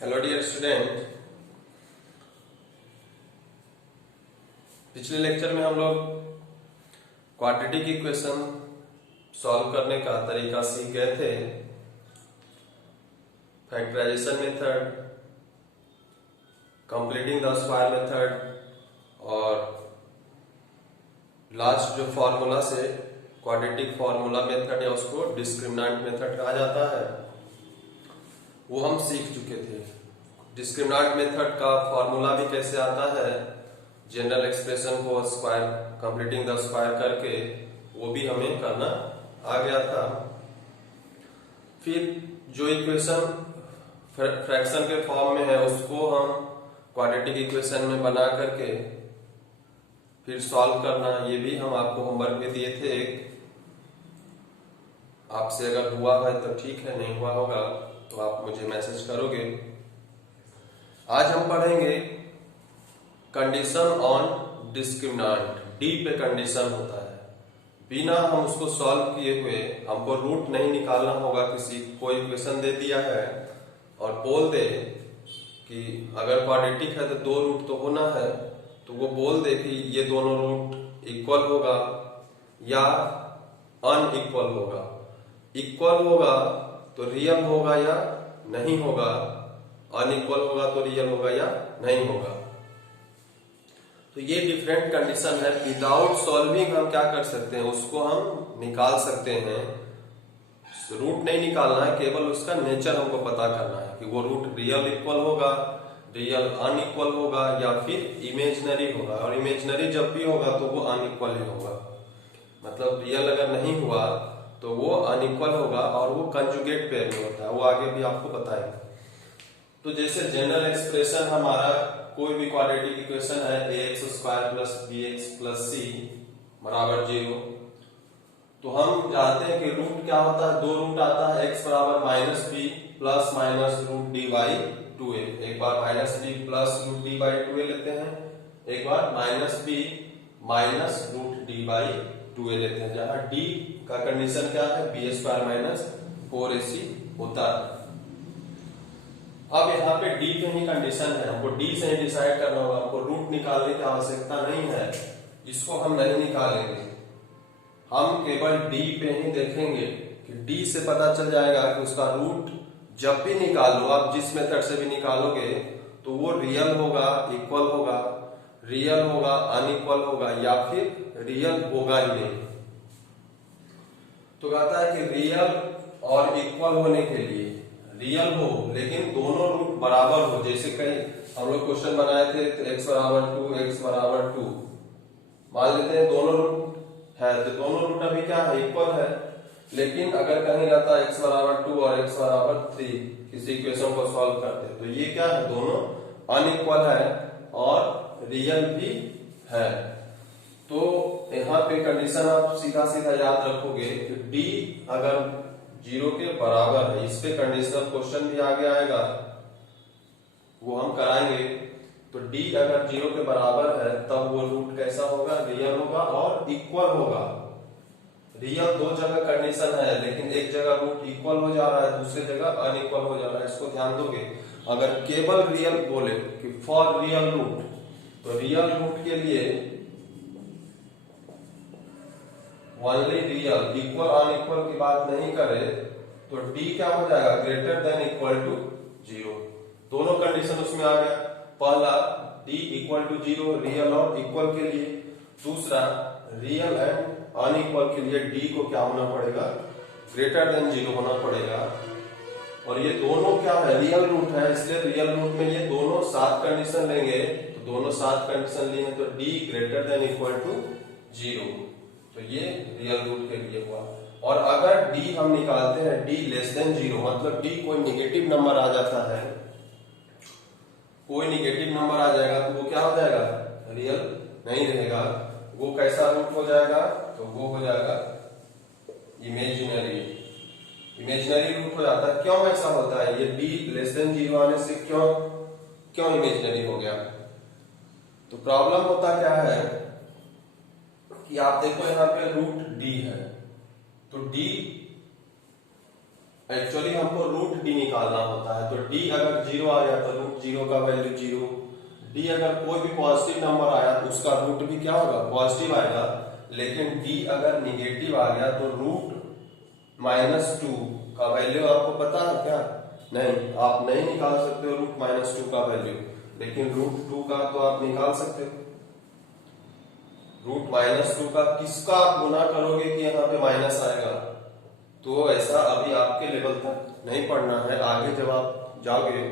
Hello dear student. पिछले lecture में हम लोग क्वाड्रेटिक इक्वेशन सॉल्व करने का तरीका सीख गए थे। Factorization method, completing the square method और लास्ट जो फॉर्मूला से क्वाड्रेटिक फॉर्मूला मेथड है उसको डिस्क्रिमिनेंट मेथड कहा जाता है, वो हम सीख चुके थे। डिस्क्रिमिनेंट मेथड का फॉर्मूला भी कैसे आता है, जनरल एक्सप्रेशन को स्क्वायर कंप्लीटिंग द स्क्वायर करके, वो भी हमें करना आ गया था। फिर जो इक्वेशन फ्रैक्शन के फॉर्म में है उसको हम क्वाड्रेटिक इक्वेशन में बना करके फिर सॉल्व करना, ये भी हम आपको होमवर्क में दिए थे। आपसे अगर हुआ है तो ठीक है, नहीं हुआ होगा तो आप मुझे मैसेज करोगे। आज हम पढ़ेंगे कंडीशन ऑन डिस्क्रिमिनेंट। डी पे कंडीशन होता है, बिना हम उसको सॉल्व किए हुए हमको रूट नहीं निकालना होगा। किसी कोई इक्वेशन दे दिया है और बोल दे कि अगर क्वाड्रेटिक है तो दो रूट तो होना है, तो वो बोल दे कि ये दोनों रूट इक्वल होगा या अनइक्वल होगा। इक्वल होगा तो रियल होगा या नहीं होगा, अनइक्वल होगा तो रियल होगा या नहीं होगा। तो ये डिफरेंट कंडीशन है। विदाउट सॉल्विंग हम क्या कर सकते हैं, उसको हम निकाल सकते हैं। रूट नहीं निकालना है, केवल उसका नेचर हमको पता करना है कि वो रूट रियल इक्वल होगा, रियल अनइक्वल होगा या फिर इमेजिनरी होगा। और इमेजिनरी जब भी होगा तो वो अनइक्वल ही होगा, मतलब रियल अगर नहीं हुआ तो वो अनइक्वल होगा और वो कंजुगेट पेयर में होता है, वो आगे भी आपको बताएगा। तो जैसे जनरल एक्सप्रेशन हमारा कोई भी क्वाड्रेटिक इक्वेशन है ax² plus bx plus c बराबर 0, तो हम जानते हैं कि रूट क्या होता है, दो रूट आता है, x बराबर minus b plus minus root d by 2a। एक बार minus b plus root d by 2a लेते हैं, एक बार minus b minus root d by 2a लेते हैं, जहां d का कंडीशन क्या है, b² माइनस 4ac होता है। अब यहाँ पे d पे ही कंडीशन है, हमको d से ही डिसाइड करना होगा। हमको रूट निकालने की आवश्यकता नहीं है, इसको हम नहीं निकालेंगे। हम केवल d पे ही देखेंगे कि d से पता चल जाएगा कि उसका रूट जब भी निकालो, आप जिस मेथड से भी निकालोगे तो वो रियल होगा, इक्वल होगा, रियल होगा, अनइक्वल होगा या फिर रियल होगा ही नहीं। तो कहता है कि रियल और इक्वल होने के लिए रियल हो लेकिन दोनों रूट बराबर हो। जैसे कहीं हम लोग क्वेश्चन बनाए थे तो x बराबर 2, x बराबर 2 मान लेते हैं, दोनों रूट है तो दोनों रूट अभी क्या है, इक्वल है। लेकिन अगर कहीं रहता है x बराबर 2 और x बराबर 3, किसी इक्वेशन को सॉल्व करते तो ये क्या है, दोनों अनइक्वल है और रियल भी है। तो यहाँ पे कंडीशन आप सीधा सीधा याद रखोगे कि d अगर 0 के बराबर है, इस पे कंडीशनल क्वेश्चन भी आगे आएगा, वो हम कराएंगे। तो d अगर 0 के बराबर है तब वो रूट कैसा होगा, रियल होगा और इक्वल होगा। रियल दो जगह कंडीशन है, लेकिन एक जगह रूट इक्वल हो जा रहा है, दूसरी जगह अनइक्वल हो जा रहा है, इसको ध्यान दोगे। अगर केवल रियल बोले कि फॉर रियल रूट, तो रियल रूट के लिए ओनली रियल, इक्वल अनइक्वल की बात नहीं करे तो d क्या हो जाएगा, ग्रेटर देन इक्वल टू 0। दोनों कंडीशन उसमें आ गया। पहला d इक्वल टू 0 रियल और इक्वल के लिए, दूसरा रियल एंड अनइक्वल के लिए d को क्या होना पड़ेगा, ग्रेटर देन 0 होना पड़ेगा। और ये दोनों क्या है, रियल रूट है, इसलिए रियल रूट में ये दोनों 7 कंडीशन लेंगे, तो दोनों 7 कंडीशन लिए तो d greater than equal to 0, तो ये रियल रूट के लिए हुआ। और अगर d हम निकालते हैं d लेस देन 0, मतलब d कोई निगेटिव नंबर आ जाता है, कोई निगेटिव नंबर आ जाएगा तो वो क्या हो जाएगा, रियल नहीं रहेगा। वो कैसा रूट हो जाएगा, तो वो हो जाएगा इमेजिनरी। इमेजिनरी रूट हो जाता है। क्यों ऐसा होता है, ये d लेस देन 0 आने से क्यों इमेजिनरी हो गया। तो प्रॉब्लम होता क्या है कि आप देखो यहाँ पे रूट d है, तो d एक्चुअली हमको रूट डी निकालना होता है। तो डी अगर जीरो आ गया तो रूट जीरो का वैल्यू जीरो, डी अगर कोई भी पॉजिटिव नंबर आया तो उसका रूट भी क्या होगा, पॉजिटिव आएगा। लेकिन डी अगर निगेटिव आ गया तो रूट -2 का वैल्यू आपको पता है क्या? नहीं, आप नहीं निकाल सकते हो रूट -2 का वैल्यू, लेकिन रूट 2 का तो आप निकाल सकते हो। रूट -2 का किसका आप गुना करोगे कि यहाँ पे माइनस आएगा? तो ऐसा अभी आपके लेवल तक नहीं पढ़ना है। आगे जब आप जाओगे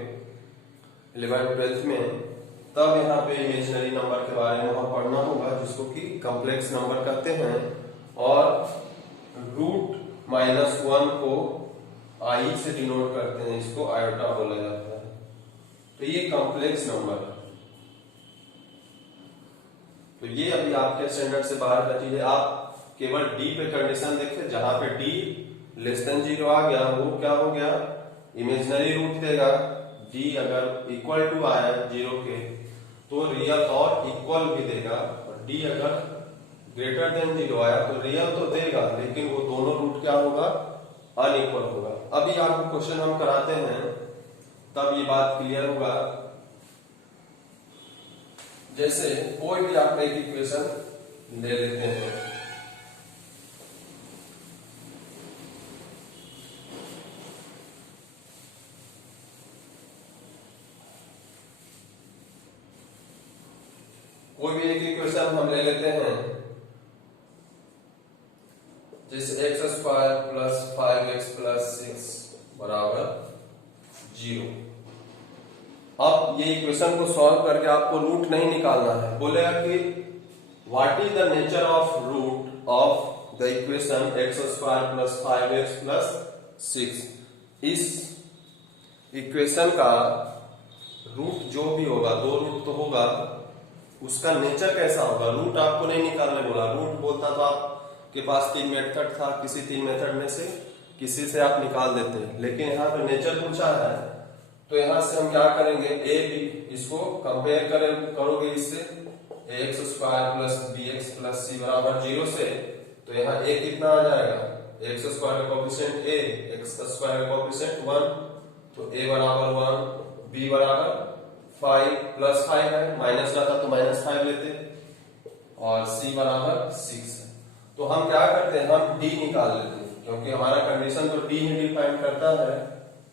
11th-12th में, तब यहाँ पे इमेजिनरी नंबर के बारे में वहां पढ़ना होगा, जिसको कि कॉम्प्लेक्स नंबर कहते हैं। और रूट -1 को आई से डिनोट करते हैं, इसको आयोटा बोला जाता है। तो ये कॉम्प्लेक्स नंबर है। तो ये अभी आपके स्टैंडर्ड से बाहर का चीज है। आप केवल डी पे कंडीशन देखिए, जहां पे डी लेस देन 0 आ गया वो क्या हो गया, इमेजिनरी रूट देगा। डी अगर इक्वल टू आया 0 के तो रियल और इक्वल भी देगा, और डी अगर ग्रेटर देन 0 आया तो रियल तो देगा, लेकिन वो दोनों रूट क्या होगा, अनइक्वल होगा। अभी आपको क्वेश्चन हम कराते हैं तब ये बात क्लियर होगा। जैसे कोई भी आप एक इक्वेशन ले लेते हैं, कोई भी एक इक्वेशन हम ले लेते हैं, जैसे x² + 5x + 6 बराबर 0। अब ये इक्वेशन को सॉल्व करके आपको रूट नहीं निकालना है। बोलेगा कि what is the nature of root of the equation x² + 5x + 6। इस इक्वेशन का रूट जो भी होगा, दो रूट तो होगा, उसका नेचर कैसा होगा। रूट आपको नहीं निकालने बोला। रूट बोलता तो आपके पास 3 मेथड था, किसी 3 मेथड में से किसी से आप निकाल देते, लेकिन यहाँ पे नेचर पूछा है। तो यहां से हम क्या करेंगे, ए बी इसको कंपेयर करोगे इससे, ax² + bx + c बराबर 0 से। तो यहाँ a कितना आ जाएगा, x² का कोएफिशिएंट a, x² का कोएफिशिएंट 1, तो a बराबर 1, b बराबर 5 + 5 है, माइनस रहता तो -5 लेते, और c बराबर 6 है। तो हम क्या करते हैं, हम d निकाल लेते हैं, क्योंकि हमारा कंडीशन तो d ही डिफाइन करता है,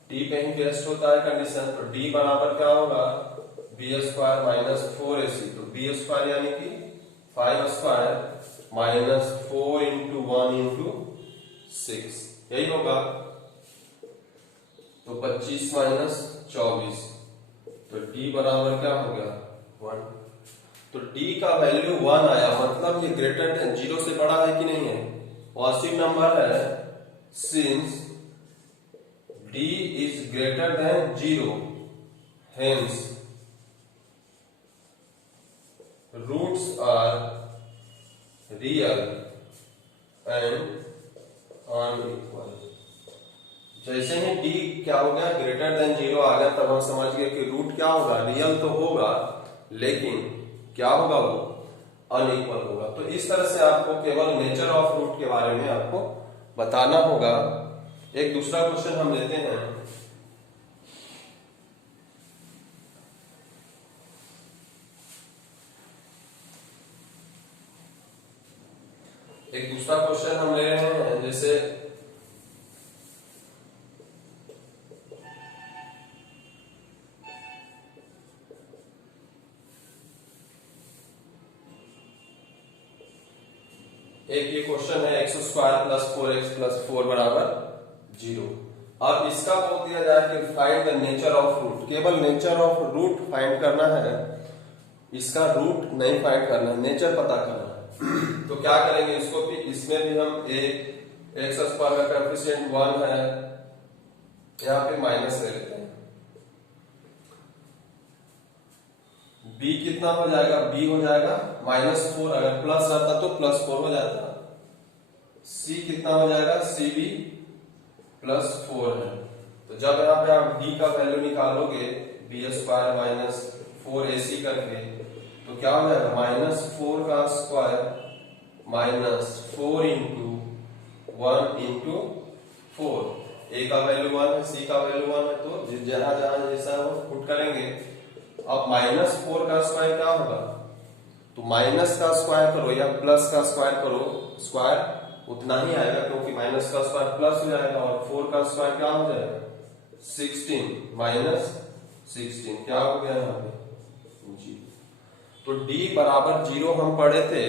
d पे ही बेस्ड होता है कंडीशन। तो d बराबर क्या होगा, b² - 4ac। तो b² यानी कि 5² - 4 × 1 × 6, यही होगा। तो 25 - 24, तो d बराबर क्या हो गया, 1। तो d का वैल्यू 1 आया, मतलब ये ग्रेटर देन 0 से बड़ा है कि नहीं है, पॉजिटिव नंबर है। Since d is greater than 0, hence roots are real and unequal। जैसे ही d क्या हो गया, ग्रेटर देन 0 आ गया, तब हम समझ गए कि रूट क्या होगा, रियल तो होगा, लेकिन क्या होगा, वो अनइक्वल होगा। तो इस तरह से आपको केवल नेचर ऑफ रूट के बारे में आपको बताना होगा। एक दूसरा क्वेश्चन हम लेते हैं, एक दूसरा क्वेश्चन हम ले रहे हैं, जैसे एक ये क्वेश्चन है x² + 4x + 4 बराबर 0। अब इसका बोल दिया जाए कि find the nature of root. केवल नेचर ऑफ रूट फाइंड करना है, इसका रूट नहीं फाइंड करना है, नेचर पता करना है। तो क्या करेंगे, इसको भी, इसमें भी हम x² का कोएफिशिएंट 1 है, यहाँ पे माइनस ले लेते हैं। b कितना हो जाएगा, b हो जाएगा -4, अगर प्लस रहता तो +4 हो जाता। c कितना हो जाएगा, cb +4 है। तो जब यहाँ पे आप d का वैल्यू निकालोगे, b² - 4ac करके, तो क्या हो जाएगा, -4 का स्क्वायर -4 × 1 × 4। ए का वैल्यू 1 है, सी का वैल्यू 1 है, तो जहां जहां जैसा वो पुट करेंगे। अब -4 का स्क्वायर क्या होगा, तो माइनस का स्क्वायर करो या प्लस का स्क्वायर करो, स्क्वायर उतना ही आएगा क्योंकि माइनस का स्क्वायर प्लस हो जाएगा, और 4 का स्क्वायर क्या हो जाएगा 16 माइनस 16 क्या हो गया यहाँ पे जी। तो d बराबर 0 हम पढ़े थे,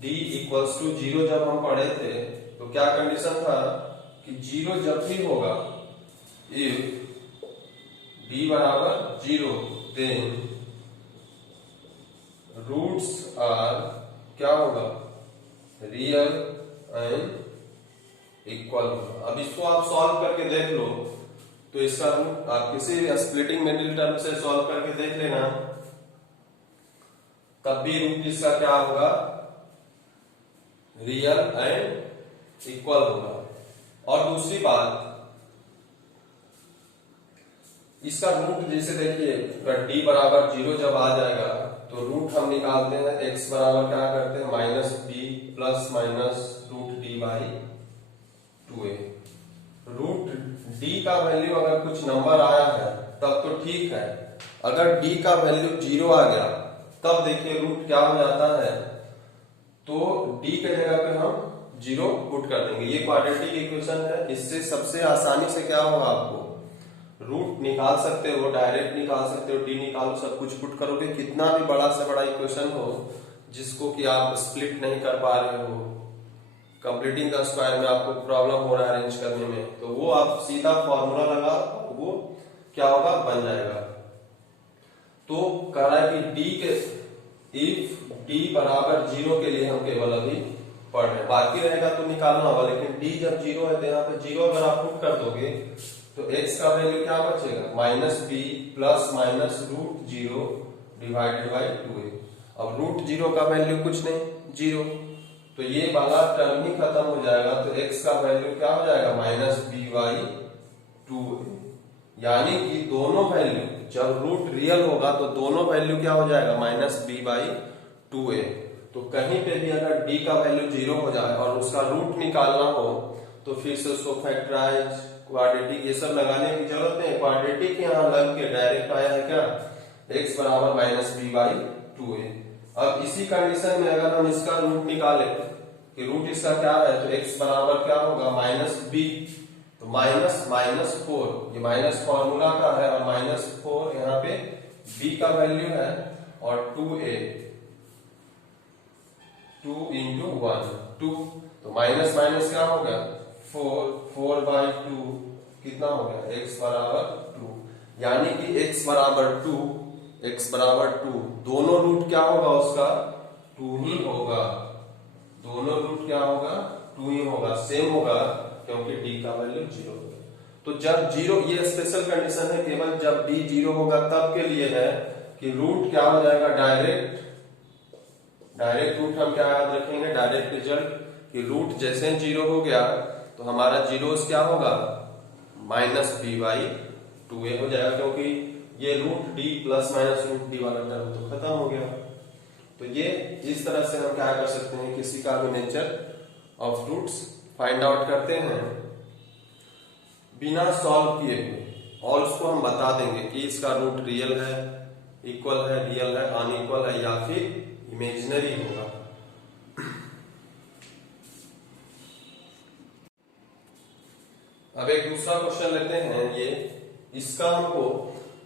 d इक्वल्स टू 0 जब हम पढ़े थे तो क्या कंडीशन था कि 0 जब भी होगा, इफ d बराबर 0 देन रूट्स आर क्या होगा रियल एंड इक्वल। अब इसको आप सॉल्व करके देख लो, तो इसका रूट आप किसी भी स्प्लिटिंग मिडिल टर्म से सॉल्व करके देख लेना, तब भी रूट इसका क्या होगा रियल एंड इक्वल होगा। और दूसरी बात, इसका रूट जैसे देखिए d बराबर 0 जब आ जाएगा तो रूट हम निकालते हैं, x बराबर क्या करते हैं -b plus minus root d by 2a। Root d का वैल्यू अगर कुछ नंबर आया है तब तो ठीक है, अगर d का वैल्यू 0 आ गया तब देखिए रूट क्या हो जाता है, तो d के जगह पे हम 0 पुट कर देंगे। ये क्वाड्रेटिक इक्वेशन है, इससे सबसे आसानी से क्या होगा आपको रूट निकाल सकते हो, डायरेक्ट निकाल सकते हो, डी निकालो, सब कुछ पुट करोगे, कितना भी बड़ा से बड़ा इक्वेशन हो जिसको कि आप स्प्लिट नहीं कर पा रहे हो, कंप्लीटिंग द स्क्वायर में आपको प्रॉब्लम हो रहा है अरेंज करने में, तो वो आप सीधा फॉर्मूला लगा वो क्या होगा बन जाएगा। तो कह रहा है कि डी के इफ डी बराबर 0 के लिए हम केवल अभी पढ़ रहे हैं, बाकी रहेगा तो निकालना होगा, लेकिन डी जब 0 है तो यहाँ पे 0 अगर आप पुट कर दोगे तो x का वैल्यू क्या बचेगा -b plus minus root 0 divided by 2a। अब रूट 0 का वैल्यू कुछ नहीं 0, तो ये वाला टर्म ही खत्म हो जाएगा, तो x का वैल्यू क्या हो जाएगा -b बाई 2a। यानी कि दोनों वैल्यू जब रूट रियल होगा तो दोनों वैल्यू क्या हो जाएगा -b बाई 2a। तो कहीं पे भी अगर d का वैल्यू 0 हो जाए और उसका रूट निकालना हो तो फिर से उसको फैक्टराइज क्वाड्रेटिक ये सब लगाने की जरूरत नहीं, क्वाड्रेटिक यहाँ लग के डायरेक्ट आया है क्या x बराबर -b बाई 2a। अब इसी कंडीशन में अगर हम इसका रूट निकाले कि रूट इसका क्या है, तो x बराबर क्या होगा -b, तो -4 ये माइनस फॉर्मूला का है, और -4 यहाँ पे b का वैल्यू है, और 2a 2 into 1 2, तो माइनस माइनस क्या हो गया 4 बाई 2 कितना हो गया x बराबर 2। यानी कि x बराबर 2 दोनों रूट क्या होगा उसका 2 ही होगा, दोनों रूट क्या होगा 2 ही होगा, सेम होगा क्योंकि d का वैल्यू 0 होगा। तो जब 0, ये स्पेशल कंडीशन है, केवल जब d 0 होगा तब के लिए है कि रूट क्या हो जाएगा डायरेक्ट रूट हम क्या याद रखेंगे डायरेक्ट रिजल्ट, कि रूट जैसे 0 हो गया तो हमारा जीरोस क्या होगा -b बाई 2a हो जाएगा, क्योंकि ये root d plus minus root d वाला टर्म तो खत्म हो गया। तो ये इस तरह से हम क्या कर सकते हैं, किसी का भी nature of roots find out करते हैं बिना सॉल्व किए हुए, और उसको हम बता देंगे कि इसका रूट रियल है, इक्वल है, रियल है, अनइक्वल है, या फिर इमेजिनरी होगा। अब एक दूसरा क्वेश्चन लेते हैं, ये इसका हमको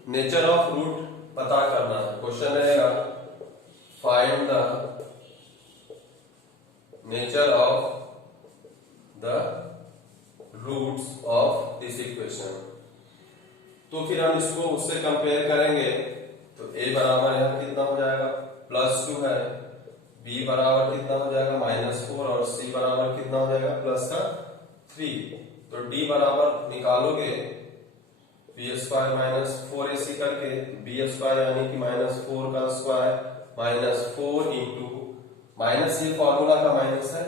नेचर ऑफ रूट पता करना है। क्वेश्चन रहेगा find the nature of the roots of this equation. तो फिर हम इसको उससे कंपेयर करेंगे, तो a बराबर यहाँ कितना हो जाएगा +2 है, b बराबर कितना हो जाएगा -4, और c बराबर कितना हो जाएगा +3। तो d बराबर निकालोगे b स्क्वायर -4ac करके, b स्क्वायर यानी कि -4 का स्क्वायर -4 इंटू माइनस, ये फॉर्मूला का माइनस है,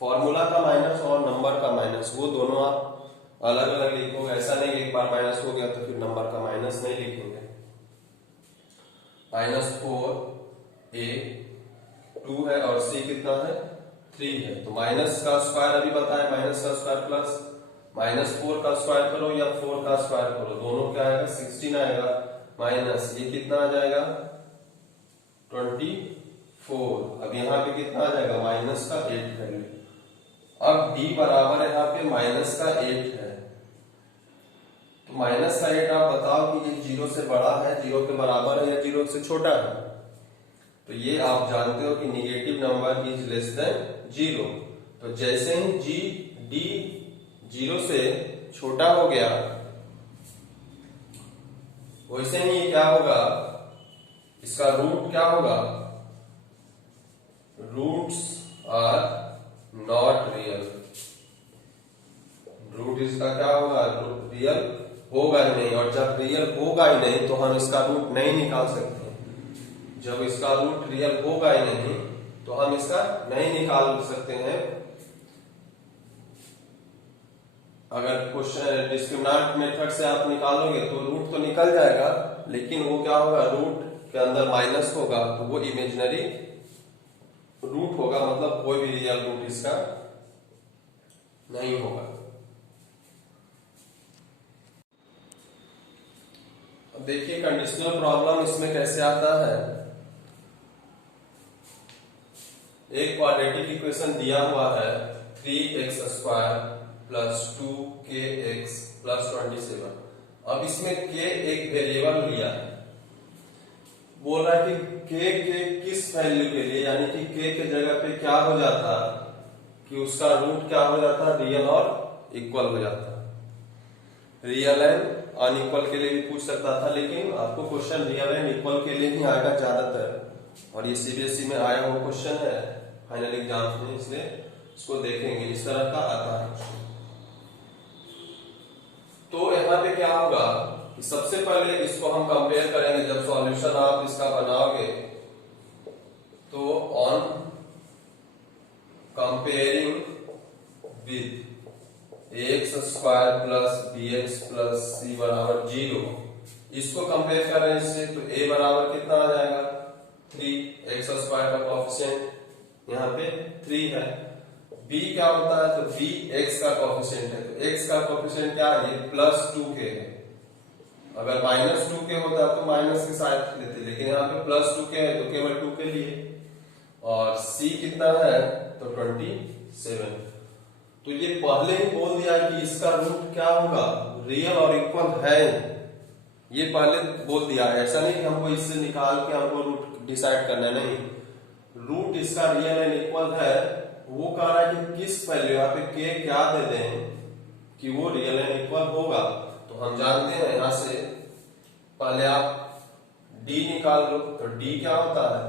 फॉर्मूला का माइनस और नंबर का माइनस, वो दोनों आप अलग अलग लिखोगे, ऐसा नहीं कि एक बार माइनस हो गया तो फिर नंबर का माइनस नहीं लिखेंगे। -4 a 2 है और c कितना है 3 है। तो माइनस का स्क्वायर अभी बताया, माइनस का स्क्वायर प्लस -4 का स्क्वायर करो या 4 का स्क्वायर करो, दोनों क्या आएगा 16 आएगा, माइनस ये कितना आ जाएगा 24। अब यहाँ पे कितना आ जाएगा माइनस का 8 वैल्यू। अब d बराबर यहाँ पे माइनस का 8 है, तो माइनस का 8 आप बताओ कि ये 0 से बड़ा है, 0 के बराबर है या 0 से छोटा है। तो ये आप जानते हो कि negative number is less than 0। तो जैसे ही d 0 से छोटा हो गया, वैसे ही क्या होगा, इसका रूट क्या होगा, roots are not real. Root इसका क्या होगा, रियल होगा ही नहीं, और जब रियल होगा ही नहीं तो हम इसका रूट नहीं निकाल सकते। जब इसका रूट रियल होगा ही नहीं तो हम इसका नहीं निकाल सकते हैं। अगर क्वेश्चन डिस्क्रिमिनेंट मेथड से आप निकालोगे तो रूट तो निकल जाएगा, लेकिन वो क्या होगा, रूट के अंदर माइनस होगा, तो वो इमेजिनरी रूट होगा, मतलब कोई भी रियल रूट इसका नहीं होगा। अब देखिए कंडीशनल प्रॉब्लम इसमें कैसे आता है। एक क्वाड्रेटिक इक्वेशन दिया हुआ है 3x² प्लस 2kx प्लस 27। अब इसमें k एक वेरिएबल लिया है, बोल रहा है कि k के किस वैल्यू के लिए, यानी कि k के जगह पे क्या हो जाता कि उसका रूट क्या हो जाता, रियल और इक्वल हो जाता। रियल एंड अनइक्वल के लिए भी पूछ सकता था, लेकिन आपको क्वेश्चन रियल एंड इक्वल के लिए ही आएगा ज्यादातर, और ये सीबीएसई में आया हुआ क्वेश्चन है फाइनल एग्जाम में, इसलिए इसको देखेंगे, इस तरह का आता है। तो यहाँ पे क्या होगा कि सबसे पहले इसको हम कंपेयर करेंगे, जब सॉल्यूशन आप इसका बनाओगे तो on comparing with ax² plus bx plus c बराबर 0, इसको कंपेयर कर रहे हैं इससे, तो a बराबर कितना आ जाएगा 3, x² का कोएफिशिएंट यहाँ पे 3 है। b क्या होता है, तो b x का कोएफिशिएंट है, तो x का कोएफिशिएंट क्या है, ये +2k है। अगर -2k होता तो माइनस के साथ लेते, लेकिन यहाँ पे +2k है तो केवल 2 के लिए। और c कितना है, तो 27। तो ये पहले ही बोल दिया कि इसका रूट क्या होगा, रियल और इक्वल है, ये पहले बोल दिया। ऐसा नहीं कि हमको इससे निकाल के हमको रूट डिसाइड करना है, नहीं, रूट इसका रियल एंड इक्वल है। वो कह रहा है कि किस वैल्यू, यहाँ पे k क्या दे दें कि वो रियल एंड इक्वल होगा। तो हम जानते हैं, यहां से पहले आप d निकाल लो, तो d क्या होता है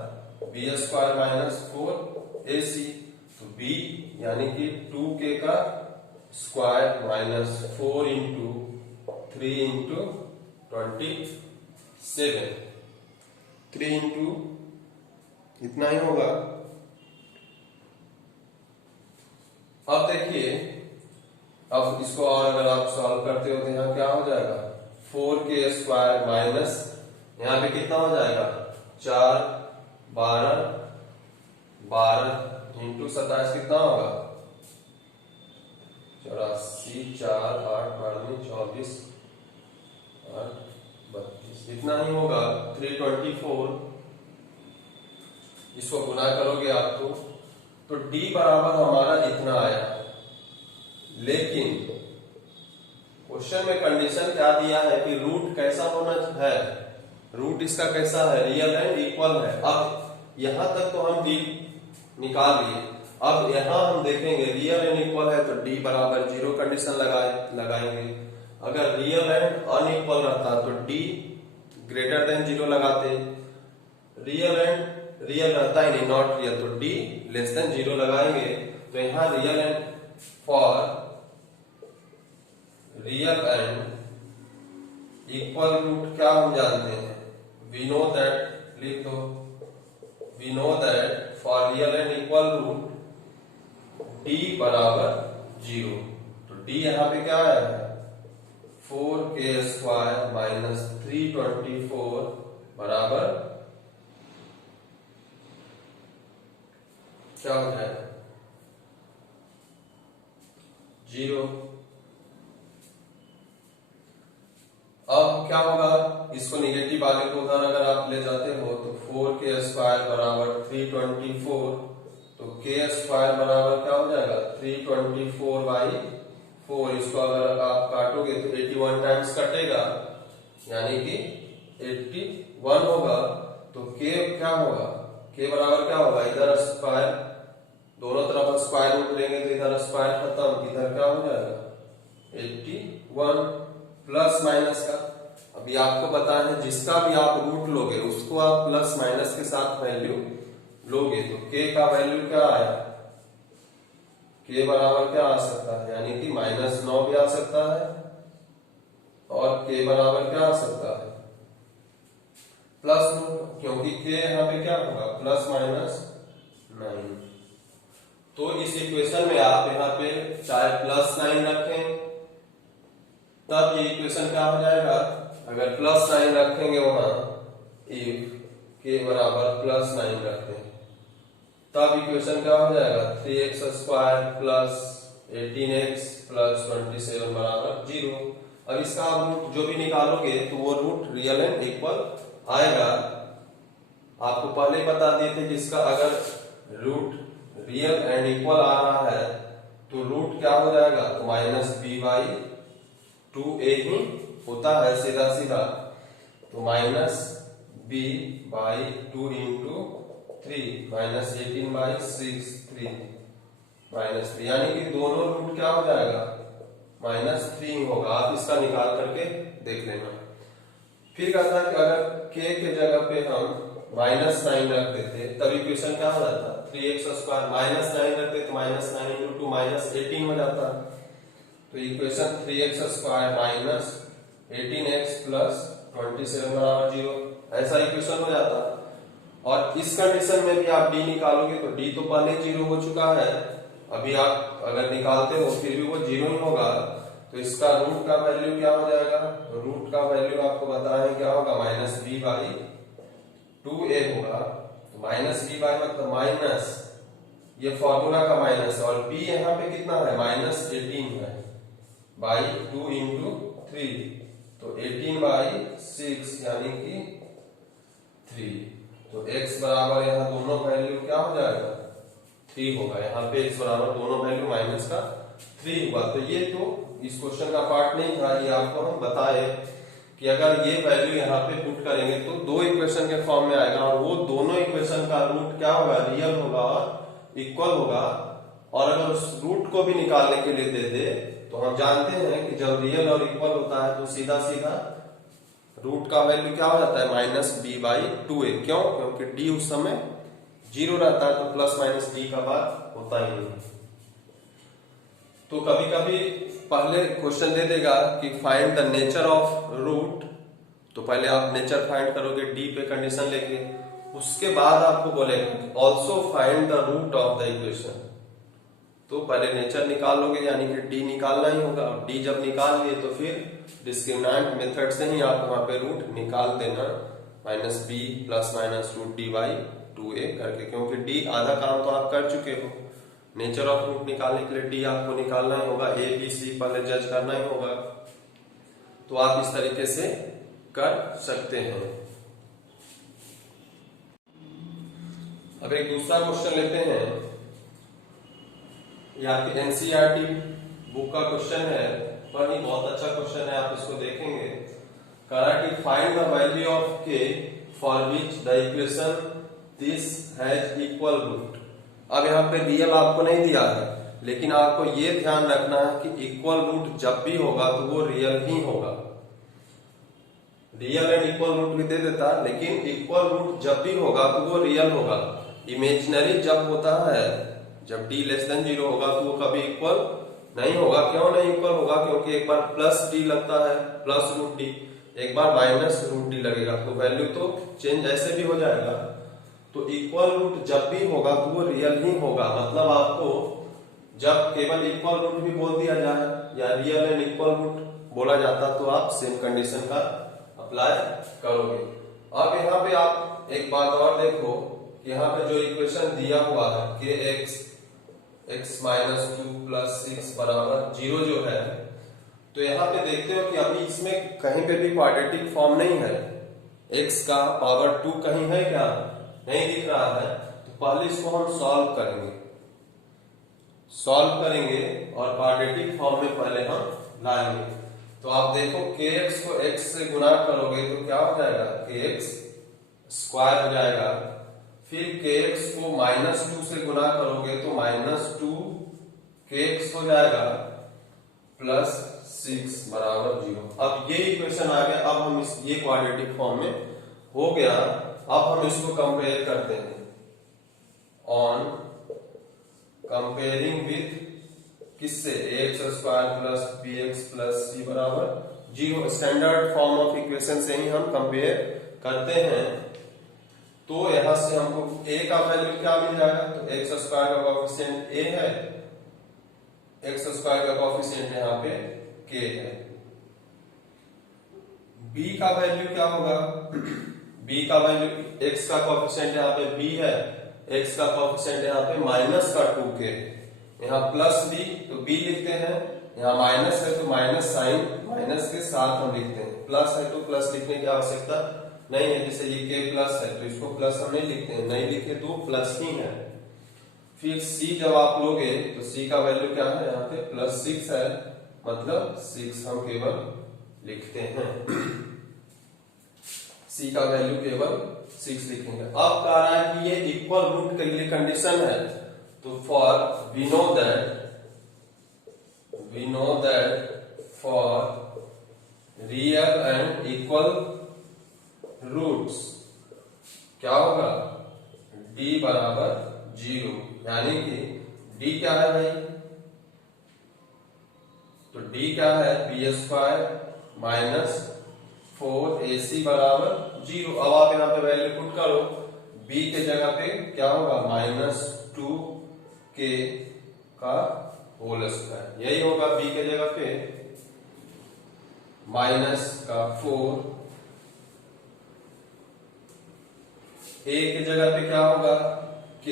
b² माइनस 4ac, तो b यानी कि 2k का square minus 4 into 3 into 27, 3 into इतना ही होगा। अब देखिए, अब इसको और अगर आप सॉल्व करते हो तो यहाँ क्या हो जाएगा, 4k² माइनस यहाँ पे कितना हो जाएगा 4, 12 इंटू 27 कितना होगा 84, 4, 8, 12, 24, 8, 32, इतना ही होगा 324। इसको गुना करोगे आपको तो d बराबर हमारा इतना आया, लेकिन क्वेश्चन में कंडीशन क्या दिया है कि रूट कैसा होना है, रूट इसका कैसा है, रियल एंड इक्वल है। अब यहां तक तो हम d निकाल लिए, अब यहां हम देखेंगे रियल एंड इक्वल है तो d बराबर 0 कंडीशन लगाएंगे। अगर रियल एंड अनइक्वल रहता तो d ग्रेटर देन 0 लगाते, रियल रहता ही नहीं, नॉट रियल, तो d लेस देन 0 लगाएंगे। तो यहां real and for real and equal root क्या हम जानते हैं, वी नो दैट, लिख दो, we know that for real and equal root d बराबर 0। तो d यहाँ पे क्या आया है 4k² माइनस 324 बराबर क्या हो जाएगा 0। अब क्या होगा, इसको निगेटिव वाले को उधर अगर आप ले जाते हो तो 4k² बराबर 324, तो k² बराबर क्या हो जाएगा 324/4। इसको अगर आप काटोगे तो 81 टाइम्स कटेगा, यानी कि 81 होगा। तो k क्या होगा, k बराबर क्या होगा, इधर स्क्वायर, दोनों तरफ स्क्वायर रूट लेंगे तो इधर स्क्वायर खत्म, इधर क्या हो जाएगा 81 प्लस माइनस का। अभी आपको बताना है जिसका भी आप रूट लोगे उसको आप प्लस माइनस के साथ वैल्यू लोगे, तो k का वैल्यू क्या आया, k बराबर क्या आ सकता है, यानी कि -9 भी आ सकता है और k बराबर क्या आ सकता है +9, क्योंकि k यहाँ पे क्या होगा ±9। तो इस इक्वेशन में आप यहाँ पे चाहे +9 रखें तब ये इक्वेशन क्या हो जाएगा, अगर +9 रखेंगे वहां, इफ k बराबर +9 रखते हैं तब इक्वेशन क्या हो जाएगा 3x² प्लस 18x प्लस 27 बराबर 0। अब इसका आप रूट जो भी निकालोगे तो वो रूट रियल एंड इक्वल आएगा। आपको पहले बता दिए थे कि इसका अगर रूट रियल एंड इक्वल आ रहा है तो रूट क्या हो जाएगा, तो -b/2a ही होता है सीधा सीधा, तो -b/2 इंटू 3 -18/6 3 यानी कि दोनों रूट क्या हो जाएगा -3 होगा। आप इसका निकाल करके देख लेना। फिर कहता है कि अगर k के जगह पे हम -9 रख देते तब इक्वेशन क्या हो जाता, 3x² -9 रखते तो -9 इंटू 2 -18 हो जाता। तो इक्वेशन 3x² -18x प्लस 27 बराबर 0, ऐसा इक्वेशन हो जाता। और इस कंडीशन में भी आप d निकालोगे तो d तो पहले 0 हो चुका है, अभी आप अगर निकालते हो फिर भी वो 0 ही होगा। तो इसका रूट का वैल्यू क्या हो जाएगा, तो रूट का वैल्यू आपको बताएं क्या होगा -b/2a होगा। तो -b मतलब माइनस, ये फॉर्मूला का माइनस, और b यहाँ पे कितना है -18 है, /2 इंटू 3, तो 18/6 यानी कि 3। तो x बराबर यहाँ दोनों वैल्यू क्या हो जाएगा 3 होगा, यहाँ पे x बराबर दोनों वैल्यू -3 हुआ। तो ये तो इस क्वेश्चन का पार्ट नहीं था, ये आपको हम बताए कि अगर ये वैल्यू यहाँ पे पुट करेंगे तो दो इक्वेशन के फॉर्म में आएगा, और वो दोनों इक्वेशन का रूट क्या होगा, रियल होगा और इक्वल होगा। और अगर उस रूट को भी निकालने के लिए दे दे तो हम जानते हैं कि जब रियल और इक्वल होता है तो सीधा सीधा रूट का वैल्यू क्या हो जाता है -b/2a। क्यों, क्योंकि d उस समय 0 रहता है, तो प्लस माइनस d का बात होता ही नहीं। तो कभी कभी पहले क्वेश्चन दे देगा कि find the nature of root, तो पहले आप नेचर फाइंड करोगे d पे कंडीशन लेके, उसके बाद आपको बोलेगा also find the root of the equation. तो पहले नेचर निकाल लोगे, यानी कि d निकालना ही होगा, और d जब निकाल लिए तो फिर डिस्क्रिमिनेंट मेथड से ही आप वहां पे रूट निकाल देना, -b ± √d/2a करके, क्योंकि d आधा काम तो आप कर चुके हो। नेचर ऑफ रूट निकालने के लिए d आपको निकालना ही होगा, a b c पहले जज करना ही होगा। तो आप इस तरीके से कर सकते हैं। अब एक दूसरा क्वेश्चन लेते हैं, ये आपकी एनसीईआरटी बुक का क्वेश्चन है, पर ये बहुत अच्छा क्वेश्चन है, आप इसको देखेंगे। कह रहा है कि find the value of k for which the equation this has equal root. अब यहाँ पे रियल आपको नहीं दिया है, लेकिन आपको ये ध्यान रखना है कि इक्वल रूट जब भी होगा तो वो रियल ही होगा। रियल एंड इक्वल रूट भी दे देता, लेकिन इक्वल रूट जब भी होगा तो वो रियल होगा। इमेजिनरी जब होता है, जब d <0 होगा तो वो कभी इक्वल नहीं होगा। क्यों नहीं इक्वल होगा, क्योंकि एक बार प्लस d लगता है +√d, एक बार -√d लगेगा, तो वैल्यू तो चेंज ऐसे भी हो जाएगा। तो इक्वल रूट जब भी होगा तो वो रियल ही होगा। मतलब आपको जब केवल इक्वल रूट भी बोल दिया जाए या रियल एंड इक्वल रूट बोला जाता तो आप सेम कंडीशन का अप्लाई करोगे। अब यहाँ पे आप एक बात और देखो, यहाँ पे जो इक्वेशन दिया हुआ है kx x माइनस 2 प्लस 6 बराबर 0 जो है, तो यहाँ पे देखते हो कि अभी इसमें कहीं पे भी क्वाड्रेटिक फॉर्म नहीं है, x का पावर 2 कहीं है क्या, नहीं दिख रहा है। तो पहले इसको हम सॉल्व करेंगे और क्वाड्रेटिक फॉर्म में पहले हम लाएंगे। तो आप देखो kx को x से गुणा करोगे तो क्या हो जाएगा, kx स्क्वायर हो जाएगा। फिर kx को -2 से गुणा करोगे तो -2 kx हो जाएगा प्लस 6 बराबर 0। अब ये इक्वेशन आ गया। अब हम ये क्वाड्रेटिक फॉर्म में हो गया। अब हम इसको कंपेयर करते हैं ऑन कंपेयरिंग विथ किससे, ax square plus bx plus c बराबर 0। स्टैंडर्ड फॉर्म ऑफ इक्वेशन से ही हम कंपेयर करते हैं। तो यहां से हमको a का वैल्यू क्या मिल जाएगा, तो x स्क्वायर का कोएफिशिएंट a है, x स्क्वायर का कोएफिशिएंट यहाँ पे k है। b का वैल्यू क्या होगा, b का वैल्यू, x का कोएफिशिएंट यहाँ पे b है, x का कोएफिशिएंट यहाँ पे माइनस का 2k, यहाँ प्लस b तो b लिखते हैं, यहाँ माइनस है तो माइनस साइन माइनस के साथ हम लिखते हैं, प्लस है तो प्लस लिखने की आवश्यकता नहीं है। जैसे ये k प्लस है तो इसको प्लस हम नहीं लिखते हैं, नहीं लिखे तो प्लस ही है। फिर c जब आप लोगे तो c का वैल्यू क्या है, यहाँ पे प्लस 6 है, मतलब 6 हम केवल लिखते हैं, c का वैल्यू केवल 6 लिखेंगे। अब कह रहा है कि ये इक्वल रूट के लिए कंडीशन है, तो for we know that for real and equal roots क्या होगा, d बराबर 0, यानी कि d क्या है भाई, तो d क्या है, b स्क्वायर माइनस 4ac बराबर 0। अब आप यहाँ पे वैल्यू पुट करो, b के जगह पे क्या होगा, -2k का होल स्क्वायर, यही होगा b के जगह पे माइनस का 4, a के जगह पे क्या होगा k,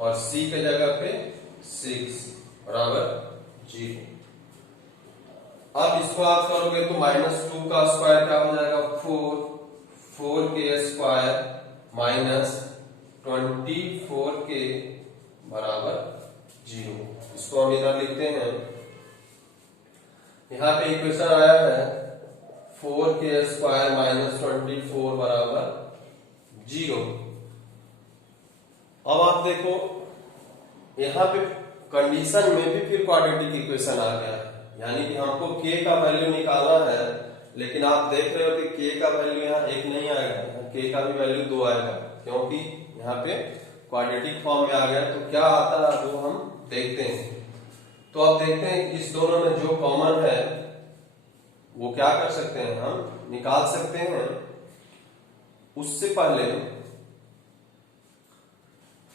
और c के जगह पे 6 बराबर 0। अब इसको आप करोगे तो -2 का स्क्वायर क्या हो जाएगा, 4k स्क्वायर माइनस 24k बराबर 0। इसको हम इधर लिखते हैं, यहाँ पे इक्वेशन आया है 4k स्क्वायर माइनस 24 बराबर 0। अब आप देखो यहाँ पे कंडीशन में भी फिर क्वाड्रेटिक इक्वेशन आ गया, यानी कि हमको k का वैल्यू निकालना है, लेकिन आप देख रहे हो कि k का वैल्यू यहाँ 1 नहीं आएगा, k का भी वैल्यू 2 आएगा, क्योंकि यहाँ पे क्वाड्रेटिक फॉर्म में आ गया। तो क्या आता है वो हम देखते हैं। तो आप देखते हैं इस दोनों में जो कॉमन है वो क्या कर सकते हैं, हम निकाल सकते हैं। उससे पहले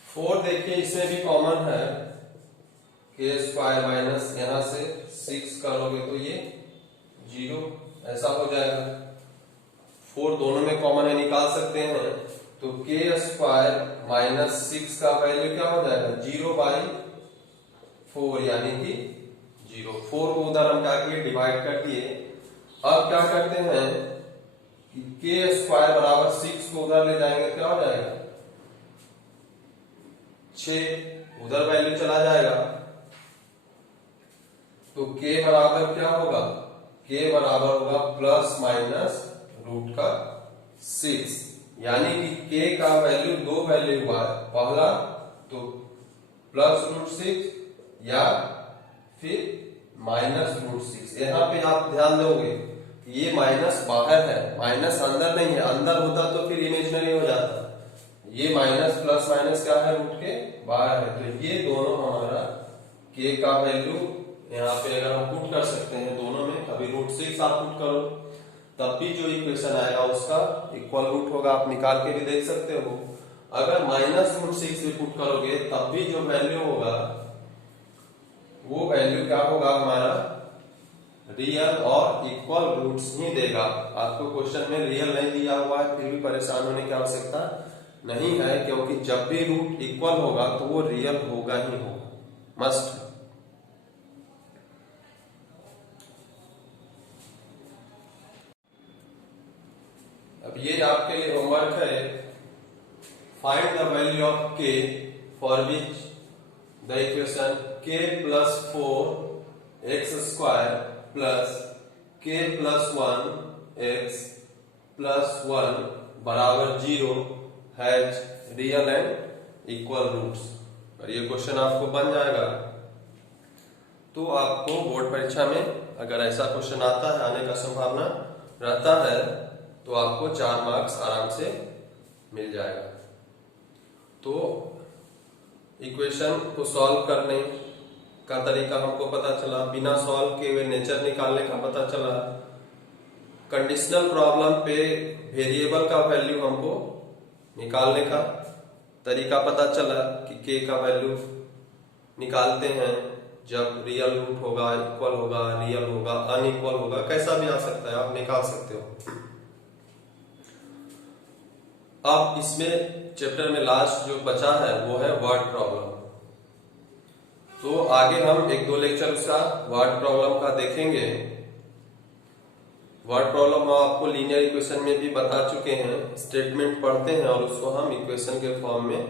4 देखिए, इसमें भी कॉमन है, k स्क्वायर माइनस यहां से 6 करोगे तो ये 0 ऐसा हो जाएगा। 4 दोनों में कॉमन है, निकाल सकते हैं। तो k स्क्वायर माइनस 6 का वैल्यू क्या हो जाएगा, 0/4, यानी कि 0। 4 को उधर हम क्या किए, डिवाइड कर दिए। अब क्या करते हैं कि k स्क्वायर बराबर 6 को उधर ले जाएंगे, क्या हो जाएगा 6, उधर वैल्यू चला जाएगा। तो k बराबर क्या होगा, k बराबर होगा प्लस माइनस रूट का 6, यानी कि k का वैल्यू 2 वैल्यू हुआ है, पहला तो प्लस रूट 6 या फिर माइनस रूट 6। यहाँ पे आप ध्यान दोगे कि ये माइनस बाहर है, माइनस अंदर नहीं है, अंदर होता तो फिर इमेजिनरी हो जाता। ये माइनस प्लस माइनस क्या है, रूट के बाहर है। तो ये दोनों हमारा k का वैल्यू यहाँ पे अगर हम पुट कर सकते हैं दोनों में, अभी रूट 6 आप पुट करो तब भी जो इक्वेशन आएगा उसका इक्वल रूट होगा, आप निकाल के भी देख सकते हो। अगर माइनस रूट 6 भी पुट करोगे तब भी जो वैल्यू होगा वो वैल्यू क्या होगा, हमारा रियल और इक्वल रूट्स ही देगा। आपको क्वेश्चन में रियल नहीं दिया हुआ है, फिर भी परेशान होने की आवश्यकता नहीं है, क्योंकि जब भी रूट इक्वल होगा तो वो रियल होगा ही होगा। मस्ट। अब ये आपके लिए होमवर्क है, find the value of k for which the equation k plus 4 x square plus k plus 1 x plus 1 बराबर 0 has real and equal roots. और ये क्वेश्चन आपको बन जाएगा, तो आपको बोर्ड परीक्षा में अगर ऐसा क्वेश्चन आता है, आने का संभावना रहता है, तो आपको 4 मार्क्स आराम से मिल जाएगा। तो इक्वेशन को सॉल्व करने का तरीका हमको पता चला, बिना सॉल्व किए हुए नेचर निकालने का पता चला, कंडीशनल प्रॉब्लम पे वेरिएबल का वैल्यू हमको निकालने का तरीका पता चला कि k का वैल्यू निकालते हैं जब रियल रूट होगा, इक्वल होगा, रियल होगा, अनइक्वल होगा, कैसा भी आ सकता है, आप निकाल सकते हो। अब इसमें चैप्टर में लास्ट जो बचा है वो है वर्ड प्रॉब्लम। तो आगे हम 1-2 लेक्चर उसका वर्ड प्रॉब्लम का देखेंगे। वर्ड प्रॉब्लम हम आपको लीनियर इक्वेशन में भी बता चुके हैं, स्टेटमेंट पढ़ते हैं और उसको हम इक्वेशन के फॉर्म में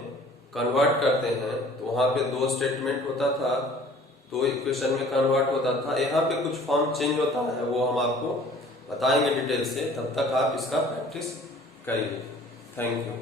कन्वर्ट करते हैं। तो वहां पे 2 स्टेटमेंट होता था, 2 इक्वेशन में कन्वर्ट होता था। यहाँ पे कुछ फॉर्म चेंज होता है, वो हम आपको बताएंगे डिटेल से। तब तक आप इसका प्रैक्टिस करिए। Thank you.